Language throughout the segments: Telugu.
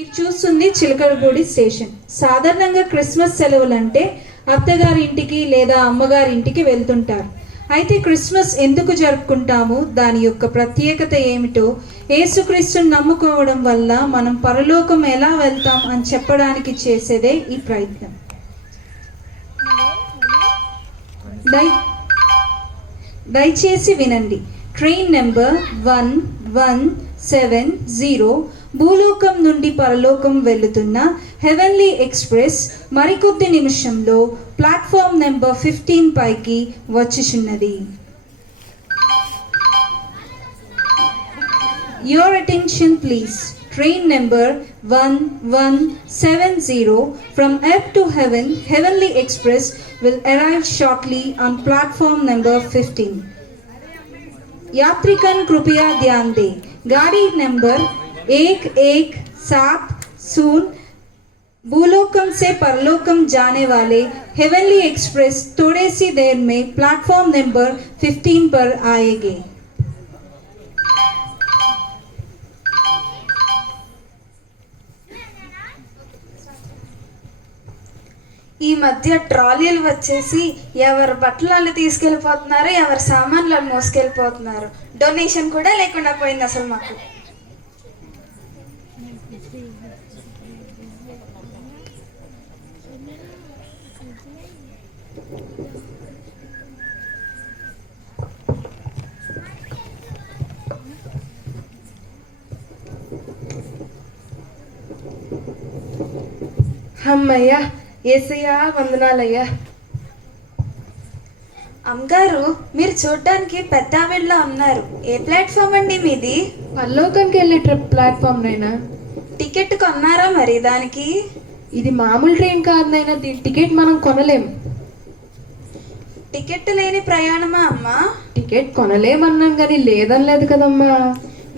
మీరు చూస్తుంది చిలకలపూడి స్టేషన్. సాధారణంగా క్రిస్మస్ సెలవులు అంటే అత్తగారి ఇంటికి లేదా అమ్మగారి ఇంటికి వెళ్తుంటారు. అయితే క్రిస్మస్ ఎందుకు జరుపుకుంటాము, దాని యొక్క ప్రత్యేకత ఏమిటో, యేసుక్రీస్తుని నమ్ముకోవడం వల్ల మనం పరలోకం ఎలా వెళ్తాం అని చెప్పడానికి చేసేదే ఈ ప్రయత్నం. దయచేసి వినండి. ట్రైన్ నెంబర్ 1170 భూలోకం నుండి పరలోకం వెళుతున్న హెవెన్లీ ఎక్స్ప్రెస్ మరికొద్ది నిమిషంలో ప్లాట్ఫామ్ నెంబర్ 15 పైకి వచ్చుచున్నది. Your attention please. Train number 1170 from Earth to Heaven Heavenly Express will arrive shortly on platform number 15. यात्रिगण कृपया ध्यान दें. गाड़ी नंबर 117 भूलोकम से परलोकम जाने वाले हेवनली एक्सप्रेस थोड़े सी देर में प्लेटफॉर्म नंबर 15 पर आएंगे. ఈ మధ్య ట్రాలీలు వచ్చేసి ఎవరి బట్టలు తీసుకెళ్ళిపోతున్నారు, ఎవరి సామాన్లు మోసుకెళ్ళిపోతున్నారు. డొనేషన్ కూడా లేకుండా పోయింది అసలు మాకు. అమ్మయ్యా, ఏసయ్యా వందనాలయ్యా. అమ్మగారు, మీరు చూడ్డానికి పెద్ద ఆవిడలా ఉన్నారు. ఏ ప్లాట్ఫామ్ అండి మీది? పరలోకంకి వెళ్ళే ట్రిప్ ప్లాట్ఫామ్ నైనా. టికెట్ కొన్నారా మరి దానికి? ఇది మామూలు ట్రైన్ కాదు నైనా, దీని టికెట్ మనం కొనలేం. టికెట్ లేని ప్రయాణమా అమ్మా? టికెట్ కొనలేమన్నాం కానీ లేదనలేదు కదమ్మా.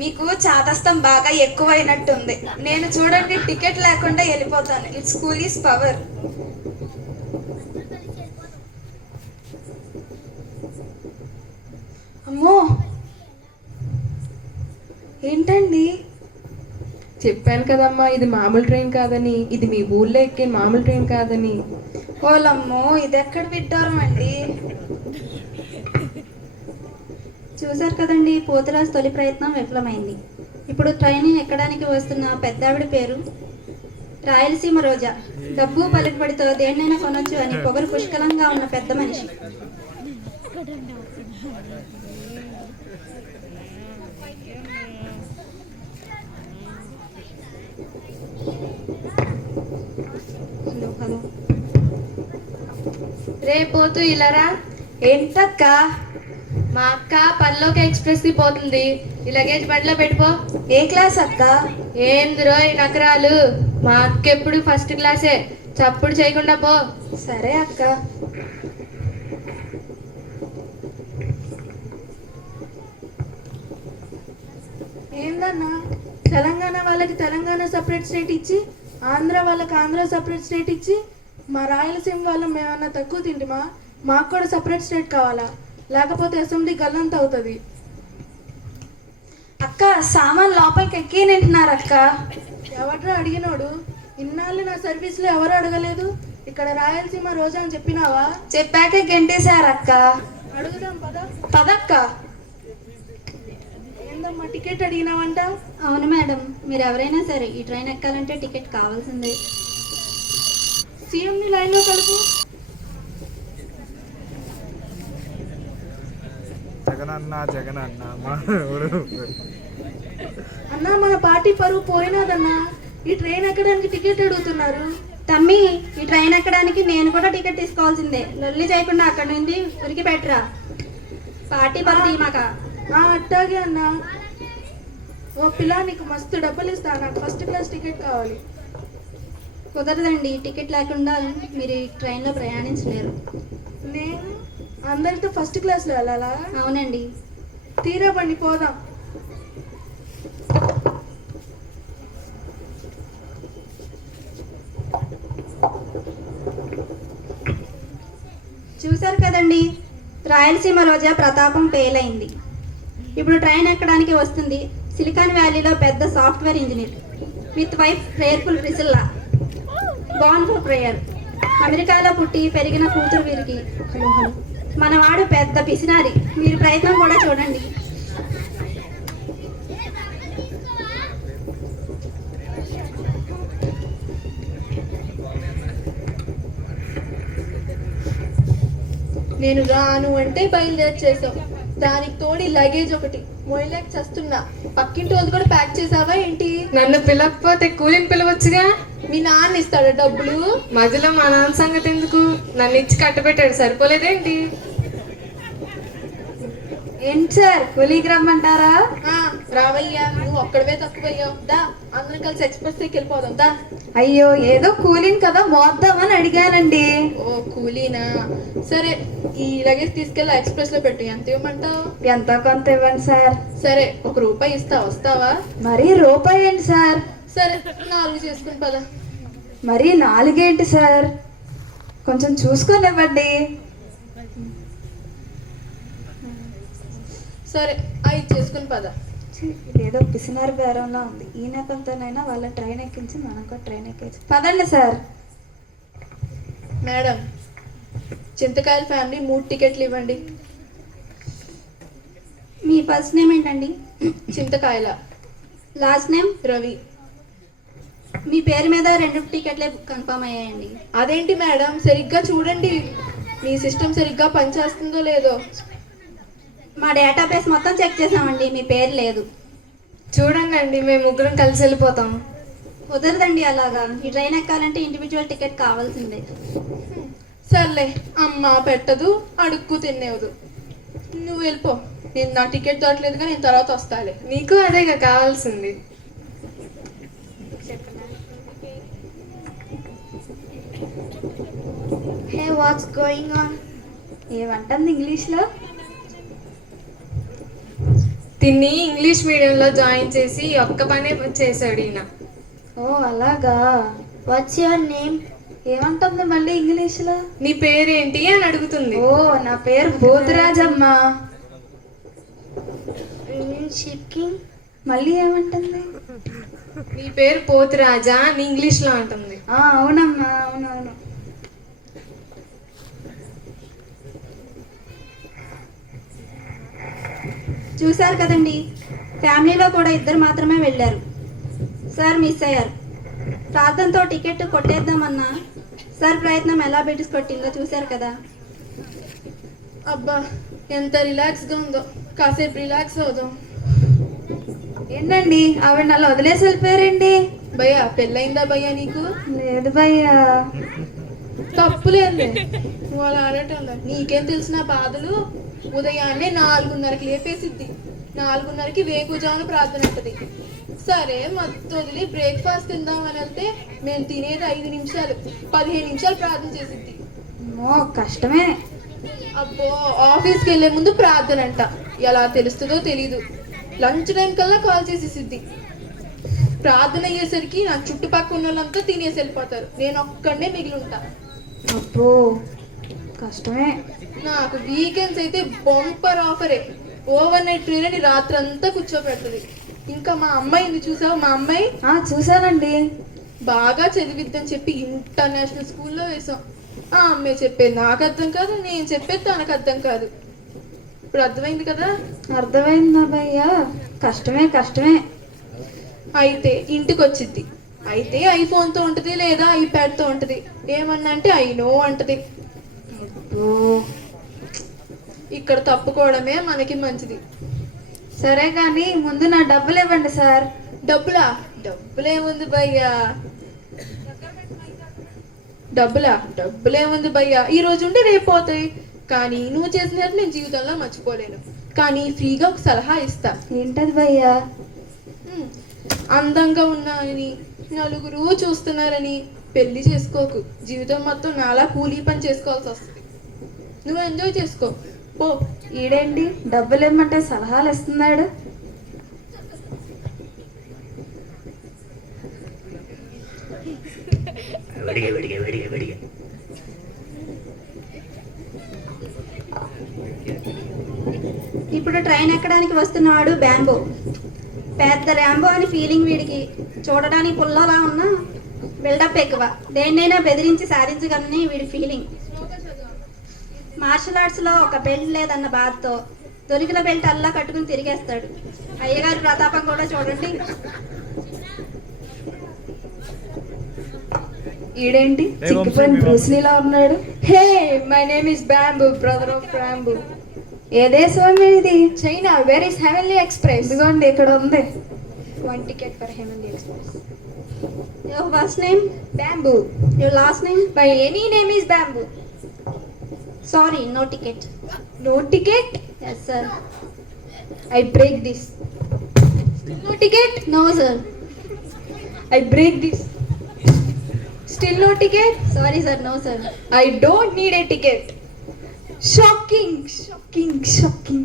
మీకు చాదస్తం బాగా ఎక్కువైనట్టుంది. నేను చూడండి టికెట్ లేకుండా వెళ్ళిపోతాను. It's coolies power. అమ్మో, ఏంటండి? చెప్పాను కదమ్మా, ఇది మామూలు ట్రైన్ కాదని. ఇది మీ ఊళ్ళో ఎక్కే మామూలు ట్రైన్ కాదని. ఓలమ్మో, ఇది ఎక్కడ విడ్డారం అండి? చూశారు కదండి, పోతురాజు తొలి ప్రయత్నం విఫలమైంది. ఇప్పుడు ట్రైన్ ఎక్కడానికి వస్తున్న పెద్దావిడ పేరు రాయలసీమ రోజా. డబ్బు పలుకుబడితో దేన్నైనా కొనొచ్చు అని పొగరు పుష్కలంగా ఉన్న పెద్ద మనిషి. హలో, రేపోతూ ఇలారా. ఏంటక్క? మా అక్క పరలోక ఎక్స్ప్రెస్ కి పోతుంది. ఈ లగేజ్ బండిలో పెట్టుకో. ఏ క్లాస్ అక్క? ఏందిరో ఈ నకరాలు, మా అక్క ఎప్పుడు ఫస్ట్ క్లాసే. చప్పుడు చేయకుండా పో. సరే అక్క. ఏందన్నా, తెలంగాణ వాళ్ళకి తెలంగాణ సపరేట్ స్టేట్ ఇచ్చి, ఆంధ్ర వాళ్ళకి ఆంధ్ర సపరేట్ స్టేట్ ఇచ్చి, మా రాయలసీమ వాళ్ళం మేమన్నా తక్కువ తింటిమా? మాకు కూడా సపరేట్ స్టేట్ కావాలా? లేకపోతే అసెంబ్లీ గల్లంత అవుతుంది. అక్క, సామాన్ లోపలికి ఎక్కి నింటున్నారు అక్క. ఎవడ్రా అడిగినోడు? ఇన్నాళ్ళు నా సర్వీస్లో ఎవరు అడగలేదు. ఇక్కడ రాయలసీమ రోజా అని చెప్పినావా? చెప్పాక గెంటేశారు అక్క. అడుగుదాం పద. పదక్క. ఏందమ్మా, టికెట్ అడిగినావంట? అవును మేడం, మీరు ఎవరైనా సరే ఈ ట్రైన్ ఎక్కాలంటే టికెట్ కావాల్సిందే. సీఎంని లైన్లో కలుపు. జగనన్న అన్నా, మన పార్టీ పరువు పోయినదన్నా. ఈ ట్రైన్ ఎక్కడానికి టికెట్ అడుగుతున్నారు. తమ్మి, ఈ ట్రైన్ ఎక్కడానికి నేను కూడా టికెట్ తీసుకోవాల్సిందే. లొల్లి చేయకుండా అక్కడ నుండి ఉరికి పెట్టరా. పార్టీ పరువు మాక. అట్టాగే అన్నా. ఓ పిల్ల, నీకు మస్తు డబ్బులు ఇస్తా. నాకు ఫస్ట్ క్లాస్ టికెట్ కావాలి. కుదరదండి, టికెట్ లేకుండా మీరు ఈ ట్రైన్లో ప్రయాణించలేరు. నేను అందరితో ఫస్ట్ క్లాస్లో వెళ్ళాలా? అవునండి. తీరా బండి, పోదాం. చూశారు కదండి, రాయలసీమ రోజా ప్రతాపం పేలైంది. ఇప్పుడు ట్రైన్ ఎక్కడానికి వస్తుంది సిలికాన్ వ్యాలీలో పెద్ద software engineer. With wife prayerful Priscilla born for prayer. అమెరికాలో పుట్టి పెరిగిన కూతురు వీరికి. మనవాడు పెద్ద పిసినారి, మీరు ప్రయత్నం కూడా చూడండి. నేను రాను అంటే బయలుదేరి చేసావు, దానికి తోడి లగేజ్ ఒకటి మొయిలేక చేస్తున్నా. పక్కింటి వాళ్ళు కూడా ప్యాక్ చేసావా ఏంటి? నన్ను పిలవకపోతే కూలిని పిలవచ్చుగా. మీ నాన్న ఇస్తాడా డబ్బులు? మధ్యలో మా నాన్న సంగతి ఎందుకు? నన్ను ఇచ్చి కట్టబెట్టాడు, సరిపోలేదేంటి? ఏంటి సార్ కూలీకి రమ్మంటారా? రావయ్యా, నువ్వు ఒక్కడవే తక్కువయ్యావు. దా అందరం కలిసి ఎక్స్ప్రెస్ వెళ్ళిపోదాం దా. అయ్యో ఏదో కూలీని కదా మోద్దామని అడిగానండి. ఓ కూలీనా, సరే ఈ లగేజ్ తీసుకెళ్ళి ఎక్స్ప్రెస్ లో పెట్టు. ఎంత ఇవ్వమంటావు? ఎంతో కొంత ఇవ్వండి సార్. సరే ₹1 ఇస్తా, వస్తావా? మరీ రూపాయి ఏంటి సార్? సరే 4 చేసుకుని పద. మరీ 4 ఏంటి సార్? కొంచెం చూసుకొని ఇవ్వండి. సరే 5 చేసుకుని పద. ఏదో పిసినారి బేరంలా ఉంది. ఈ నెపంతోనైనా వాళ్ళ ట్రైన్ ఎక్కించి మనం కూడా ట్రైన్ ఎక్కించి పదండి సార్. మేడం, చింతకాయల ఫ్యామిలీ 3 టికెట్లు ఇవ్వండి. మీ ఫస్ట్ నేమ్ ఏంటండి? చింతకాయల. Last name? రవి. మీ పేరు మీద 2 టికెట్లే కన్ఫర్మ్ అయ్యాయండి. అదేంటి మేడం, సరిగ్గా చూడండి, మీ సిస్టమ్ సరిగ్గా పనిచేస్తుందో లేదో. మా డేటాబేస్ మొత్తం చెక్ చేసామండి, మీ పేరు లేదు. చూడండి అండి, మేము ముగ్గురం కలిసి వెళ్ళిపోతాం. కుదరదండి అలాగా. ఈ ట్రైన్ ఎక్కాలంటే ఇండివిజువల్ టికెట్ కావాల్సిందే. సర్లే, అమ్మ పెట్టదు, అడుక్కు తినేవదు. నువ్వు వెళ్ళిపో, నేను నా టికెట్ దొరకలేదుగా, నేను తర్వాత వస్తాలే. నీకు అదేగా కావాల్సింది. Hey what's going on? ఏమంటుంది ఇంగ్లీష్లో? తిన్ని ఇంగ్లీష్ మీడియంలో జాయిన్ చేసి ఒక్క పనే చేశాడు ఈయన. ఓ అలాగా. What's your name? ఏమంటుంది మళ్ళీ ఇంగ్లీష్లో? నీ పేరేంటి అని అడుగుతుంది. ఓ నా పేరు పోతురాజమ్మ. మళ్ళీ ఏమంటుంది? నీ పేరు పోతురాజా అని ఇంగ్లీష్ లో అంటుంది. అవునమ్మా, అవునవును. చూశారు కదండి, ఫ్యామిలీలో కూడా 2 మాత్రమే వెళ్ళారు. సార్ మిస్ అయ్యారు. ప్రార్థనతో టికెట్ కొట్టేద్దామన్నా సార్ ప్రయత్నం ఎలా బెట్టిస్ కొట్టిందో చూశారు కదా. అబ్బా ఎంత రిలాక్స్గా ఉందో, కాసేపు రిలాక్స్ అవుదాం. ఏంటండి ఆవిడ నన్ను వదిలేసి వెళ్ళిపోయారండి? భయ్యా, పెళ్ళయిందా భయ్యా నీకు? లేదు భయ్యా. తప్పులేదు, నువ్వు అలా ఆడటంలో నీకేం తెలిసిన బాధలు. ఉదయాన్నే 4:30కి లేపేసిద్ది, 4:30కి వేకుజామున ప్రార్థన ఉంటుంది. సరే మొత్తం వదిలి బ్రేక్ఫాస్ట్ తిందామని వెళ్తే మేము తినేది 5 నిమిషాలు, 15 నిమిషాలు ప్రార్థన చేసిద్ది. కష్టమే. అబ్బో, ఆఫీస్కి వెళ్ళే ముందు ప్రార్థన అంట, ఎలా తెలుస్తుందో తెలీదు. లంచ్ టైం కల్లా కాల్ చేసేసిద్ది. ప్రార్థన అయ్యేసరికి నా చుట్టుపక్కల ఉన్న వాళ్ళంతా తినేసి వెళ్ళిపోతారు, నేను ఒక్కడనే మిగిలి ఉంటా. అబ్బో కష్టమే. నాకు వీకెండ్స్ అయితే బంపర్ ఆఫరే. ఓవర్ నైట్ ప్రేయర్ అని రాత్రంతా కూర్చోబెడుతుంది. ఇంకా మా అమ్మాయిని చూసావు? మా అమ్మాయి చూసానండి. బాగా చదివిద్దని చెప్పి ఇంటర్నేషనల్ స్కూల్లో వేసాం. ఆ అమ్మాయి చెప్పేది నాకు అర్థం కాదు, నేను చెప్పేది తనకు అర్థం కాదు. ఇప్పుడు అర్థమైంది కదా? అర్థమైందా భయ్యా? కష్టమే కష్టమే. అయితే ఇంటికి వచ్చిద్ది, అయితే ఐఫోన్తో ఉంటుంది లేదా ఐప్యాడ్తో ఉంటుంది. ఏమన్నా అంటే ఐనో అంటది. ఇక్కడ తప్పుకోవడమే మనకి మంచిది. సరే కానీ ముందు నా డబ్బులు ఇవ్వండి సార్. డబ్బులా? డబ్బులేముంది భయ్యా, డబ్బులేముంది భయ్యా, ఈ రోజు ఉంటే రేపు పోతాయి. కానీ నువ్వు చేసినట్టు నేను జీవితంలో మర్చిపోలేను. కానీ ఫ్రీగా ఒక సలహా ఇస్తా. ఏంటది భయ్యా? అందంగా ఉన్నాయని నలుగురు చూస్తున్నారని పెళ్లి చేసుకోకు. జీవితం మొత్తం నాలా కూలీ పని చేసుకోవాల్సి వస్తుంది. నువ్వు ఎంజాయ్ చేసుకో పో. ఈడేంటి డబ్బులు ఇమ్మంటే సలహాలు ఇస్తున్నాడు? ఇప్పుడు ట్రైన్ ఎక్కడానికి వస్తున్నాడు బ్యాంబో. పెద్ద ర్యాంబో అని ఫీలింగ్ వీడికి. చూడడానికి పుల్లలా ఉన్నా బిల్డప్ ఎక్కువ. దేన్నైనా బెదిరించి సాధించగలని వీడి ఫీలింగ్. మార్షల్ ఆర్ట్స్లో ఒక బెల్ట్ లేదన్న బాధతో దొరికిన బెల్ట్ అల్లా కట్టుకుని తిరిగేస్తాడు. అయ్యగారి ప్రతాపం కూడా చూడండి. ఈడేంటి చిక్కిపోయిన బ్రూస్లీలా ఉన్నాడు. Hey, my name is bamboo, brother of bamboo. ఏ దేశం ఇది? China. Where is heavenly express? ఇదిగోండి ఇక్కడ ఉంది. 1 ticket for Heavenly Express. Your first name? Bamboo. Your last name? My any name is Bamboo. Sorry, no ticket. No ticket? Yes, sir. I break this. Still no ticket? No, sir. I break this. Still no ticket? Sorry, sir. No, sir. I don't need a ticket. Shocking, shocking, shocking.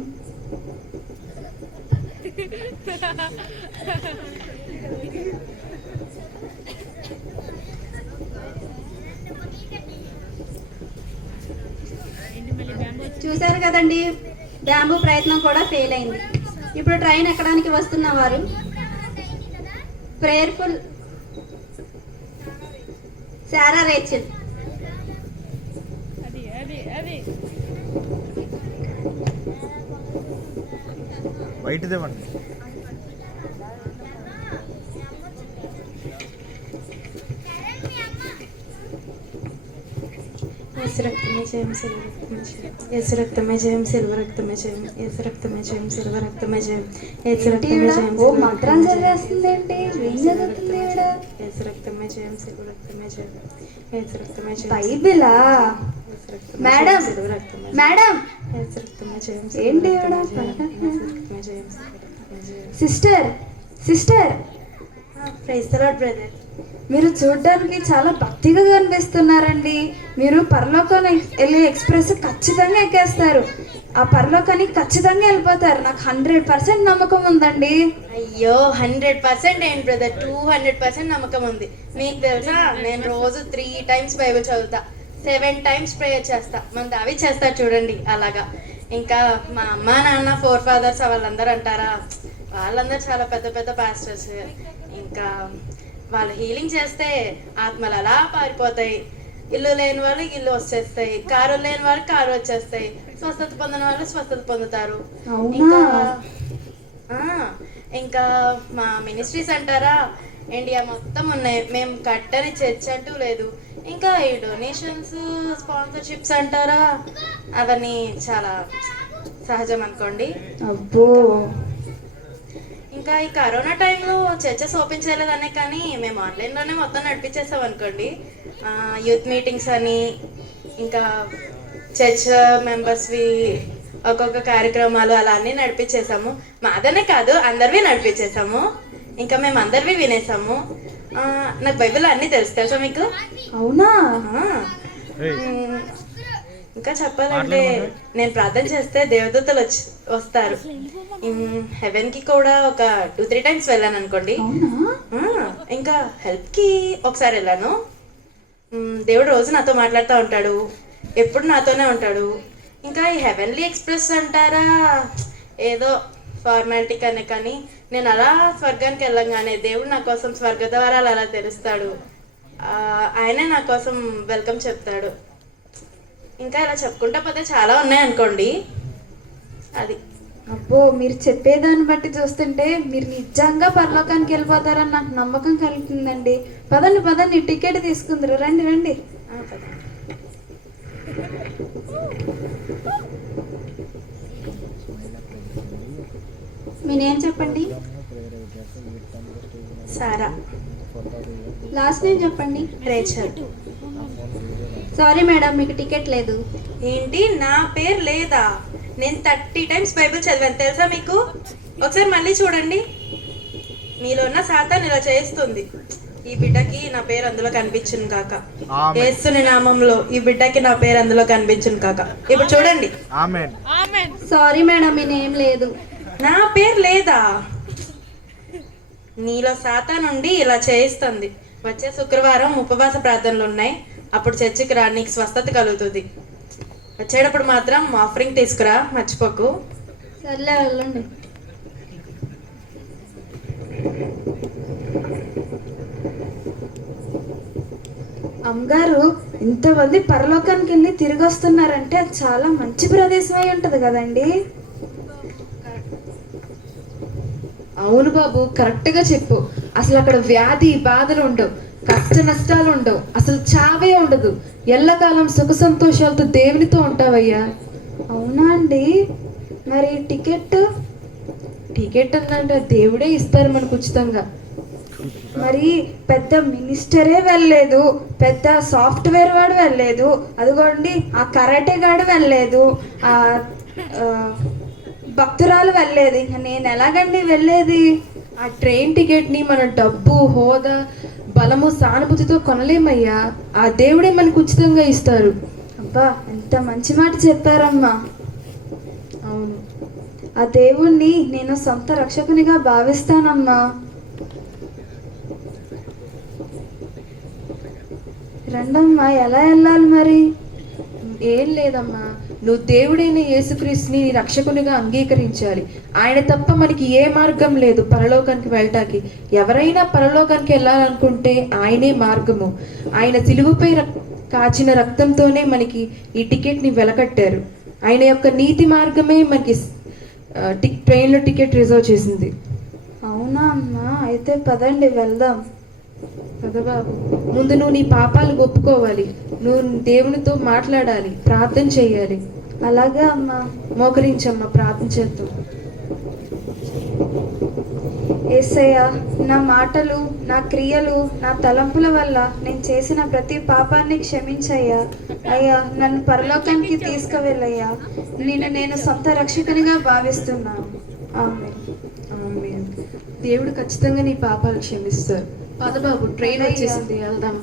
చూశారు కదండి, బ్యాంబూ ప్రయత్నం కూడా ఫెయిల్ అయింది. ఇప్పుడు ట్రైన్ ఎక్కడానికి వస్తున్న వారు ప్రేయర్ఫుల్ సారా రేచల్. వైట్ దేవండి. ఎస్ రక్తమే జయం, సిల్వ రక్తమే జయం. ఎస్ రక్తమే జయం, సిల్వ రక్తమే జయం. ఎస్ రక్తమే జయం, సిల్వ రక్తమే జయం. ఎస్ రక్తమే జయం. ఓ మంత్రం చదివేస్తుంది ఏంటి? ఏం చదువుతుంది ఈవిడ? ఎస్ రక్తమే జయం, సిల్వ రక్తమే జయం. ఎస్ రక్తమే జయం. బైబిలా? ఎస్ రక్తమే మేడం, జయం, సిల్వ రక్తమే జయం. మేడం, ఎస్ రక్తమే జయం, ఏంటి సిల్వ ఈవిడ? రక్తమే జయం. ఎస్ రక్తమే జయం, సిల్వ రక్తమే జయం. Sister, sister, praise the lord brother. మీరు చూడడానికి చాలా భక్తిగా కనిపిస్తున్నారండి. మీరు పరలోకానికి వెళ్ళే ఎక్స్ప్రెస్ ఖచ్చితంగా ఎక్కేస్తారు. ఆ పరలోకానికి ఖచ్చితంగా వెళ్ళిపోతారు. నాకు 100% నమ్మకం ఉందండి. అయ్యో 100% ఏంటి బ్రదర్, 200% నమ్మకం ఉంది. మీకు తెలుసా, నేను రోజు 3 times బైబిల్ చదువుతా, 7 times ప్రేయర్ చేస్తా. మన దావి చేస్తారు చూడండి అలాగా. ఇంకా మా అమ్మ నాన్న ఫోర్ ఫాదర్స్ వాళ్ళందరూ అంటారా, వాళ్ళందరూ చాలా పెద్ద పెద్ద పాస్టర్స్. ఇంకా వాళ్ళు హీలింగ్ చేస్తే ఆత్మలు అలా పారిపోతాయి. ఇల్లు లేని వాళ్ళకి ఇల్లు వచ్చేస్తాయి, కారు లేని వాళ్ళకి కారు వచ్చేస్తాయి, స్వస్థత పొందిన వాళ్ళు స్వస్థత పొందుతారు. ఇంకా ఇంకా మా మినిస్ట్రీస్ అంటారా, ఇండియా మొత్తం ఉన్నాయి. మేము కట్టని చర్చ్ అంటూ లేదు. ఇంకా ఈ డొనేషన్స్, స్పాన్సర్షిప్స్ అంటారా, అవన్నీ చాలా సహజం అనుకోండి. అబ్బో, ఇంకా ఈ కరోనా టైంలో చర్చెస్ ఓపెన్ చేయలేదనే కానీ మేము ఆన్లైన్లోనే మొత్తం నడిపించేసాం అనుకోండి. యూత్ మీటింగ్స్ అని, ఇంకా చర్చ్ మెంబర్స్వి ఒక్కొక్క కార్యక్రమాలు అలా అన్నీ నడిపించేసాము. మాదనే కాదు, అందరివి నడిపించేసాము. ఇంకా మేము అందరివి వినేసాము. నాకు బైబిల్ అన్నీ తెలుసా మీకు? అవునా? ఇంకా చెప్పాలంటే నేను ప్రార్థన చేస్తే దేవదూతలు వస్తారు. హెవెన్కి కూడా ఒక 2-3 times వెళ్ళాను అనుకోండి. ఇంకా హెల్ప్కి ఒకసారి వెళ్ళాను. దేవుడు రోజు నాతో మాట్లాడుతూ ఉంటాడు, ఎప్పుడు నాతోనే ఉంటాడు. ఇంకా ఈ హెవెన్లీ ఎక్స్ప్రెస్ అంటారా, ఏదో ఫార్మాలిటీ కనే, కానీ నేను అలా స్వర్గానికి వెళ్ళంగానే దేవుడు నా కోసం స్వర్గ ద్వారాలు అలా తెరుస్తాడు. ఆయనే నా కోసం వెల్కమ్ చెప్తాడు. ఇంకా ఇలా చెప్పుకుంటా పోతే చాలా ఉన్నాయి అనుకోండి. అది అబ్బో, మీరు చెప్పేదాన్ని బట్టి చూస్తుంటే మీరు నిజంగా పరలోకానికి వెళ్ళిపోతారని నాకు నమ్మకం కలుగుతుందండి. పదండి పదండి, టికెట్ తీసుకుందరు. రండి రండి. మీ నేమ్ చెప్పండి. సారా. లాస్ట్ నేమ్ చెప్పండి. రేచల్. సారీ మేడం, మీకు టికెట్ లేదు. ఏంటి, నా పేరు లేదా? నేను 30 times బైబిల్ చదివాను తెలుసా మీకు? ఒకసారి మళ్ళీ చూడండి. మీలో ఉన్న సాతాన్ ఇలా చేస్తుంది. ఈ బిడ్డకి నా పేరు అందులో కనిపించును కాక, యేసుని నామంలో ఈ బిడ్డకి నా పేరు అందులో కనిపించును కాక. ఇప్పుడు చూడండి. ఆమేన్. సారీ మేడం, మీ నేమ్ లేదు. నా పేరు లేదా? నీలో సాతాన్ నుండి ఇలా చేయిస్తుంది. వచ్చే శుక్రవారం ఉపవాస ప్రార్థనలు ఉన్నాయి, అప్పుడు చర్చికి రా, నీకు స్వస్థత కలుగుతుంది. వచ్చేటప్పుడు మాత్రం ఆఫరింగ్ తీసుకురా, మర్చిపోకు. సర్లే, వెళ్ళండి. అమ్మగారు ఇంతమంది పరలోకానికి వెళ్ళి తిరిగి వస్తున్నారంటే అది చాలా మంచి ప్రదేశం అయి ఉంటుంది కదండి. అవును బాబు, కరెక్ట్ గా చెప్పు. అసలు అక్కడ వ్యాధి బాధలు ఉండవు, కష్ట నష్టాలు ఉండవు, అసలు చావే ఉండదు. ఎల్లకాలం సుఖ సంతోషాలతో దేవునితో ఉంటావయ్యా. అవునా అండి? మరి టికెట్ అంటే దేవుడే ఇస్తారు మనకు ఉచితంగా. మరి పెద్ద మినిస్టరే వెళ్ళలేదు, పెద్ద సాఫ్ట్వేర్ వాడు వెళ్ళలేదు, అదిగోండి ఆ కరాటే గాడు వెళ్ళలేదు, ఆ భక్తురాలు వెళ్ళలేదు, ఇంకా నేను ఎలాగండి వెళ్ళేది? ఆ ట్రైన్ టికెట్ ని మన డబ్బు, హోదా, బలము, సానుభూతితో కొనలేమయ్యా. ఆ దేవుడే మనకు ఉచితంగా ఇస్తారు. అబ్బా, ఎంత మంచి మాట చెప్పారమ్మా. అవును, ఆ దేవుణ్ణి నేను సొంత రక్షకునిగా భావిస్తానమ్మా. రండమ్మా, ఎలా వెళ్ళాలి మరి? ఏం లేదమ్మా, నువ్వు దేవుడైన యేసుక్రీస్తుని నీ రక్షకునిగా అంగీకరించాలి. ఆయన తప్ప మనకి ఏ మార్గం లేదు పరలోకానికి వెళ్ళటానికి. ఎవరైనా పరలోకానికి వెళ్ళాలనుకుంటే ఆయనే మార్గము. ఆయన సిలువపై కాచిన రక్తంతోనే మనకి ఈ టికెట్ని వెలకట్టారు. ఆయన యొక్క నీతి మార్గమే మనకి ట్రైన్లో టికెట్ రిజర్వ్ చేసింది. అవునా అమ్మా? అయితే పదండి వెళ్దాం. కదా బాబు, ముందు నువ్వు నీ పాపాలు ఒప్పుకోవాలి, నువ్వు దేవునితో మాట్లాడాలి, ప్రార్థన చేయాలి. అలాగే అమ్మా. మోకరించమ్మా, ప్రార్థన చేద్దాం. యేసయ్య, నా మాటలు, నా క్రియలు, నా తలంపుల వల్ల నేను చేసిన ప్రతి పాపాన్ని క్షమించయ్యా. అయ్యా, నన్ను పరలోకానికి తీసుకువెళ్ళయ్యా. నేను సొంత రక్షకునిగా భావిస్తున్నాను. ఆమేన్. ఆమేన్. దేవుడు ఖచ్చితంగా నీ పాపాలు క్షమిస్తారు. పదబాబు, ట్రైన్ వచ్చేసింది, వెళ్దాం.